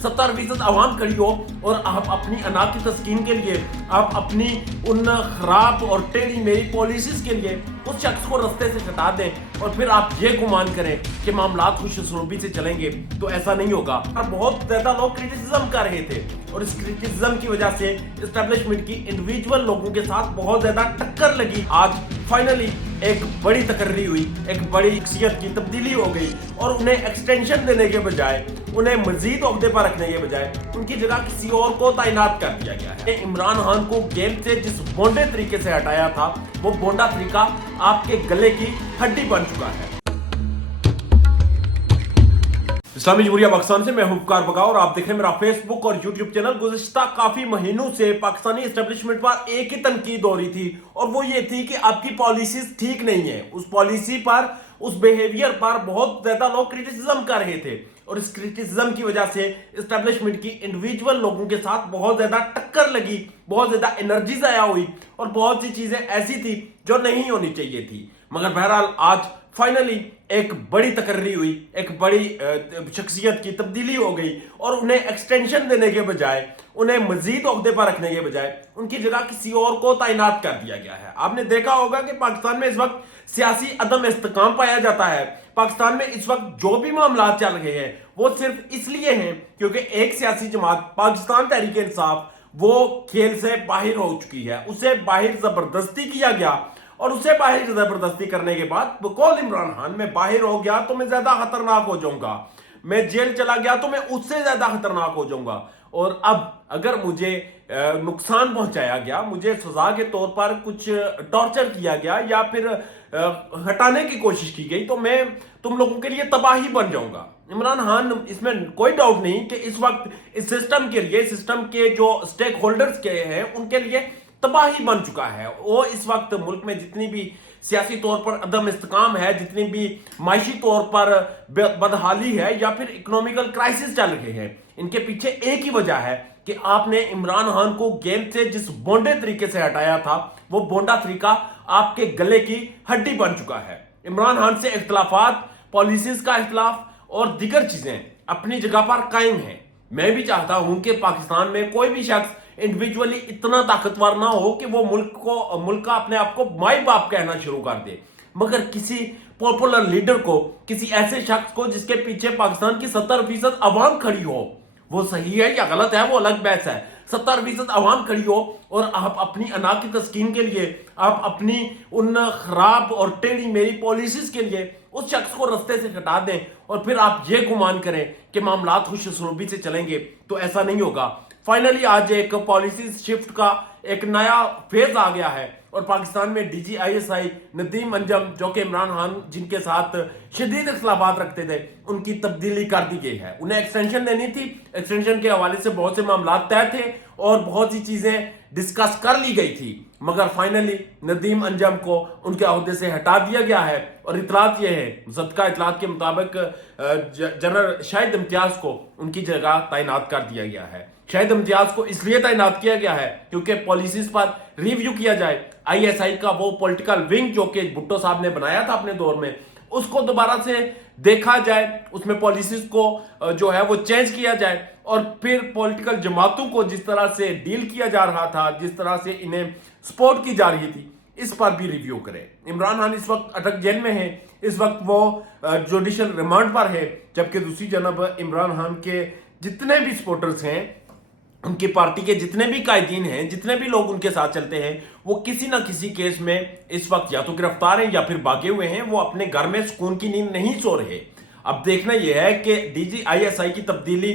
70% आवाम खड़ी हो और आप अपनी अना की तस्कीन के लिए, आप अपनी उन खराब और टेढ़ी मेरी पॉलिसीज के लिए उस शख्स को रास्ते से हटा दें और फिर आप ये गुमान करें कि मामला खुश सलूबी से चलेंगे, तो ऐसा नहीं होगा। बहुत ज्यादा लोग क्रिटिसिज्म कर रहे थे और इस क्रिटिसिज्म की वजह से एस्टेब्लिशमेंट की इंडिविजुअल लोगों के साथ बहुत ज्यादा टक्कर लगी। आज फाइनली एक बड़ी तकर्री हुई, एक बड़ी शख्सियत की तब्दीली हो गई और उन्हें एक्सटेंशन देने के बजाय, उन्हें मजीद ओहदे पर रखने के बजाय उनकी जगह किसी और को तैनात कर दिया गया है। इमरान खान को गेम से जिस बोंडे तरीके से हटाया था, वो बोंडा तरीका आपके गले की हड्डी बन चुका है। इस्लामी जमहूरिया पाकिस्तान से मैं हूं उपकार बगा और आप देख रहे हैं मेरा फेसबुक और यूट्यूब चैनल। गुज़िश्ता काफी महीनों से पाकिस्तानी एस्टेब्लिशमेंट पर एक ही तनकीद हो रही थी और वो ये थी कि आपकी पॉलिसीज ठीक नहीं है। उस पॉलिसी पर, उस बिहेवियर पर बहुत ज्यादा लोग क्रिटिसिज्म कर रहे थे और इस क्रिटिसिज्म की वजह से एस्टेब्लिशमेंट की इंडिविजुअल लोगों के साथ बहुत ज्यादा टक्कर लगी, बहुत ज्यादा एनर्जी ज़ाया हुई और बहुत सी चीजें ऐसी थी जो नहीं होनी चाहिए थी। मगर बहरहाल आज फाइनली एक बड़ी तकर्री हुई, एक बड़ी शख्सियत की तब्दीली हो गई और उन्हें एक्सटेंशन देने के बजाय, उन्हें मजीद ओहदे पर रखने के बजाय उनकी जगह किसी और को तैनात कर दिया गया है। आपने देखा होगा कि पाकिस्तान में इस वक्त सियासी अदम इस्तेकाम पाया जाता है। पाकिस्तान में इस वक्त जो भी मामला चल रहे हैं वो सिर्फ इसलिए हैं क्योंकि एक सियासी जमात पाकिस्तान तहरीक इंसाफ वो खेल से बाहर हो चुकी है। उसे बाहर जबरदस्ती किया गया और उसे बाहर जबरदस्ती करने के बाद बकौल इमरान खान, मैं बाहर हो गया तो मैं ज्यादा खतरनाक हो जाऊंगा, मैं जेल चला गया तो मैं उससे ज्यादा खतरनाक हो जाऊंगा और अब अगर मुझे नुकसान पहुंचाया गया, मुझे सजा के तौर पर कुछ टॉर्चर किया गया या फिर हटाने की कोशिश की गई तो मैं तुम लोगों के लिए तबाही बन जाऊंगा। इमरान खान, इसमें कोई डाउट नहीं कि इस वक्त इस सिस्टम के लिए, सिस्टम के जो स्टेक होल्डर्स के हैं उनके लिए तबाही बन चुका है। वो इस वक्त मुल्क में जितनी भी सियासी तौर पर अदम इस्तेकाम है, जितनी भी माशी तौर पर बदहाली है या फिर इकोनॉमिकल क्राइसिस चल रहे हैं, इनके पीछे एक ही वजह है कि आपने इमरान खान को गेम से जिस बोंडे तरीके से हटाया था, वो बोंडा तरीका आपके गले की हड्डी बन चुका है। इमरान खान से इख्तलाफात, पॉलिसीज का इख्तलाफ और दीगर चीजें अपनी जगह पर कायम है। मैं भी चाहता हूं कि पाकिस्तान में कोई भी शख्स इंडिविजुअली इतना ताकतवर ना हो कि वो मुल्क का अपने आप को माई बाप कहना शुरू कर दे, मगर किसी पॉपुलर लीडर को, किसी ऐसे शख्स को जिसके पीछे पाकिस्तान की 70% आवाम खड़ी हो, वो सही है या गलत है वो अलग बहस है। 70% आवाम खड़ी हो और आप अपनी अना की तस्कीन के लिए, आप अपनी उन खराब और टेढ़ी मेरी पॉलिसीज के लिए उस शख्स को रास्ते से हटा दें और फिर आप ये गुमान करें कि मामला खुश सलूबी से चलेंगे, तो ऐसा नहीं होगा। फाइनली आज एक पॉलिसी शिफ्ट का एक नया फेज आ गया है और पाकिस्तान में DGISI नदीम अंजम, जो कि इमरान खान जिनके साथ शदीद इख्तलाफात रखते थे, उनकी तब्दीली कर दी गई है। उन्हें एक्सटेंशन देनी थी, एक्सटेंशन के हवाले से बहुत से मामला तय थे और बहुत सी चीजें डिस्कस कर ली गई थी, मगर फाइनली नदीम अंजम को उनके अहदे से हटा दिया गया है और इतलात यह है, सदका इतलात के मुताबिक जनरल शाहिद इम्तियाज को उनकी जगह तैनात कर दिया गया है। शाहिद इम्तियाज को इसलिए तैनात किया गया है क्योंकि पॉलिसीज पर रिव्यू किया जाए। ISI का वो पॉलिटिकल विंग जो कि भुट्टो साहब ने बनाया था अपने दौर में, उसको दोबारा से देखा जाए, उसमें पॉलिसीज को जो है वो चेंज किया जाए और फिर पॉलिटिकल जमातों को जिस तरह से डील किया जा रहा था, जिस तरह से इन्हें सपोर्ट की जा रही थी, इस पर भी रिव्यू करें। इमरान खान इस वक्त अटक जेल में है, इस वक्त वो जुडिशियल रिमांड पर है, जबकि दूसरी जानब इमरान खान के जितने भी सपोर्टर्स हैं, उनकी पार्टी के जितने भी कायदीन हैं, जितने भी लोग उनके साथ चलते हैं, वो किसी ना किसी केस में इस वक्त या तो गिरफ्तार हैं या फिर भागे हुए हैं। वो अपने घर में सुकून की नींद नहीं सो रहे। अब देखना यह है कि DGISI की तब्दीली,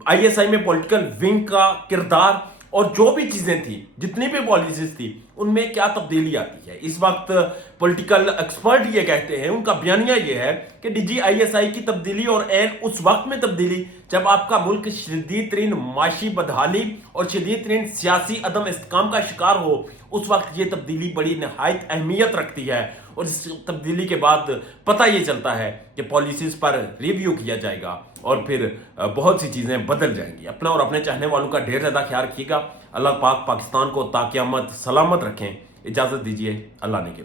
ISI में पॉलिटिकल विंग का किरदार और जो भी चीजें थी, जितनी भी पॉलिसीज थी, उनमें क्या तब्दीली आती है। इस वक्त पॉलिटिकल एक्सपर्ट ये कहते हैं, उनका बयानिया ये है कि DGISI की तब्दीली और एन उस वक्त में तब्दीली जब आपका मुल्क शदीद तरीन माशी बदहाली और शदीद तरीन सियासी अदम इस्तेकाम का शिकार हो, उस वक्त ये तब्दीली बड़ी नहायत अहमियत रखती है और इस तब्दीली के बाद पता ये चलता है कि पॉलिसीज पर रिव्यू किया जाएगा और फिर बहुत सी चीजें बदल जाएंगी। अपना और अपने चाहने वालों का ढेर ज्यादा ख्याल रखिएगा। अल्लाह पाक पाकिस्तान को ताक़यामत सलामत रखें। इजाजत दीजिए, अल्लाह ने के